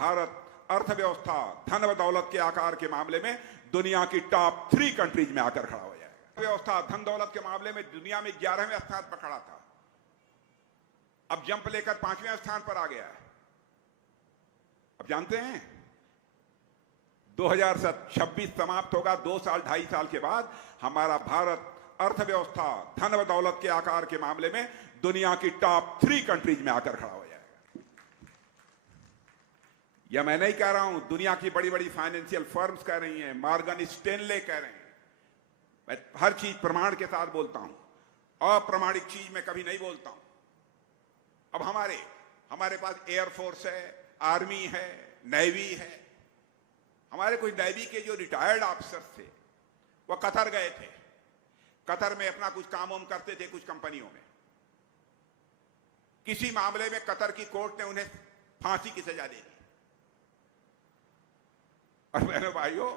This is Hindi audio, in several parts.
भारत अर्थव्यवस्था, धन व दौलत के आकार के मामले में दुनिया की टॉप 3 कंट्रीज में आकर खड़ा हो जाएगा। अर्थव्यवस्था, धन दौलत के मामले में दुनिया में 11वें स्थान पर खड़ा था, अब जंप लेकर 5वें स्थान पर आ गया है। अब जानते हैं 2026 समाप्त होगा, 2 साल 2.5 साल के बाद हमारा भारत अर्थव्यवस्था, धन व दौलत के आकार के मामले में दुनिया की टॉप 3 कंट्रीज में आकर खड़ा हो जाएगा। यह मैं नहीं कह रहा हूं, दुनिया की बड़ी बड़ी फाइनेंशियल फर्म्स कह रही हैं, मॉर्गन स्टैनले कह रहे हैं। मैं हर चीज प्रमाण के साथ बोलता हूं, अप्रमाणिक चीज मैं कभी नहीं बोलता हूं। अब हमारे पास एयरफोर्स है, आर्मी है, नेवी है। हमारे कुछ नेवी के जो रिटायर्ड ऑफिसर्स थे वो कतर गए थे, कतर में अपना कुछ काम वाम करते थे कुछ कंपनियों में। किसी मामले में कतर की कोर्ट ने उन्हें फांसी की सजा दे दी। और बहनों भाइयों,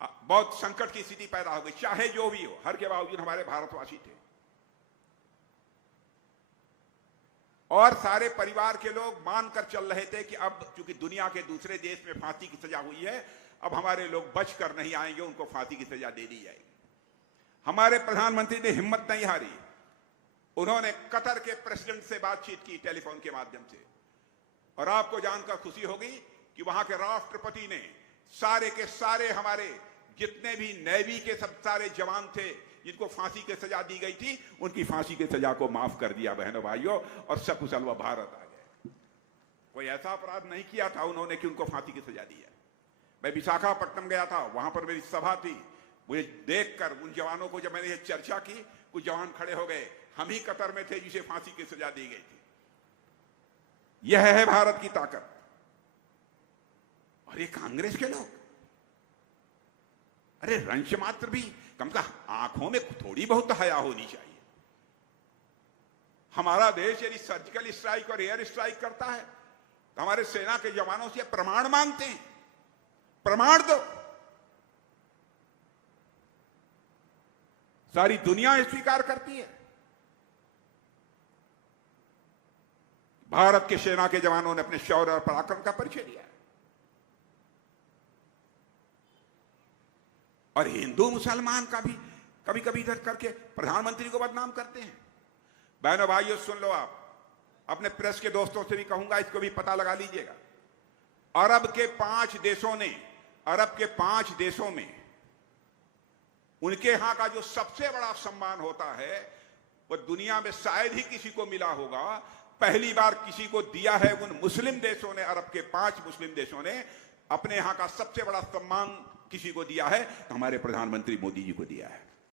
बहुत संकट की स्थिति पैदा हो गई। चाहे जो भी हो, हर के बावजूद हमारे भारतवासी थे और सारे परिवार के लोग मानकर चल रहे थे कि अब चूंकि दुनिया के दूसरे देश में फांसी की सजा हुई है, अब हमारे लोग बच कर नहीं आएंगे, उनको फांसी की सजा दे दी जाएगी। हमारे प्रधानमंत्री ने हिम्मत नहीं हारी, उन्होंने कतर के प्रेसिडेंट से बातचीत की टेलीफोन के माध्यम से। और आपको जानकर खुशी होगी कि वहां के राष्ट्रपति ने सारे के सारे हमारे जितने भी नेवी के सब सारे जवान थे जिनको फांसी की सजा दी गई थी, उनकी फांसी की सजा को माफ कर दिया बहनों भाइयों, और सकुशल वह भारत आ गए। कोई ऐसा अपराध नहीं किया था उन्होंने कि उनको फांसी की सजा दी है। मैं विशाखापट्टनम गया था, वहां पर मेरी सभा थी। मुझे देखकर उन जवानों को जब मैंने ये चर्चा की, कुछ जवान खड़े हो गए, हम ही कतर में थे जिसे फांसी की सजा दी गई थी। यह है भारत की ताकत। और ये कांग्रेस के लोग, अरे रंश मात्र भी कम का आंखों में थोड़ी बहुत हया होनी चाहिए। हमारा देश यदि सर्जिकल स्ट्राइक और एयर स्ट्राइक करता है तो हमारे सेना के जवानों से प्रमाण मांगते हैं, प्रमाण दो। सारी दुनिया स्वीकार करती है। भारत के सेना के जवानों ने अपने शौर्य और पराक्रम का परिचय दिया है। और हिंदू मुसलमान का भी कभी कभी इधर करके प्रधानमंत्री को बदनाम करते हैं। बहनों भाइयों सुन लो, आप अपने प्रेस के दोस्तों से भी कहूंगा, इसको भी पता लगा लीजिएगा। अरब के 5 देशों में उनके यहां का जो सबसे बड़ा सम्मान होता है वो दुनिया में शायद ही किसी को मिला होगा। पहली बार किसी को दिया है उन मुस्लिम देशों ने, अरब के 5 मुस्लिम देशों ने अपने यहां का सबसे बड़ा सम्मान किसी को दिया है तो हमारे प्रधानमंत्री मोदी जी को दिया है।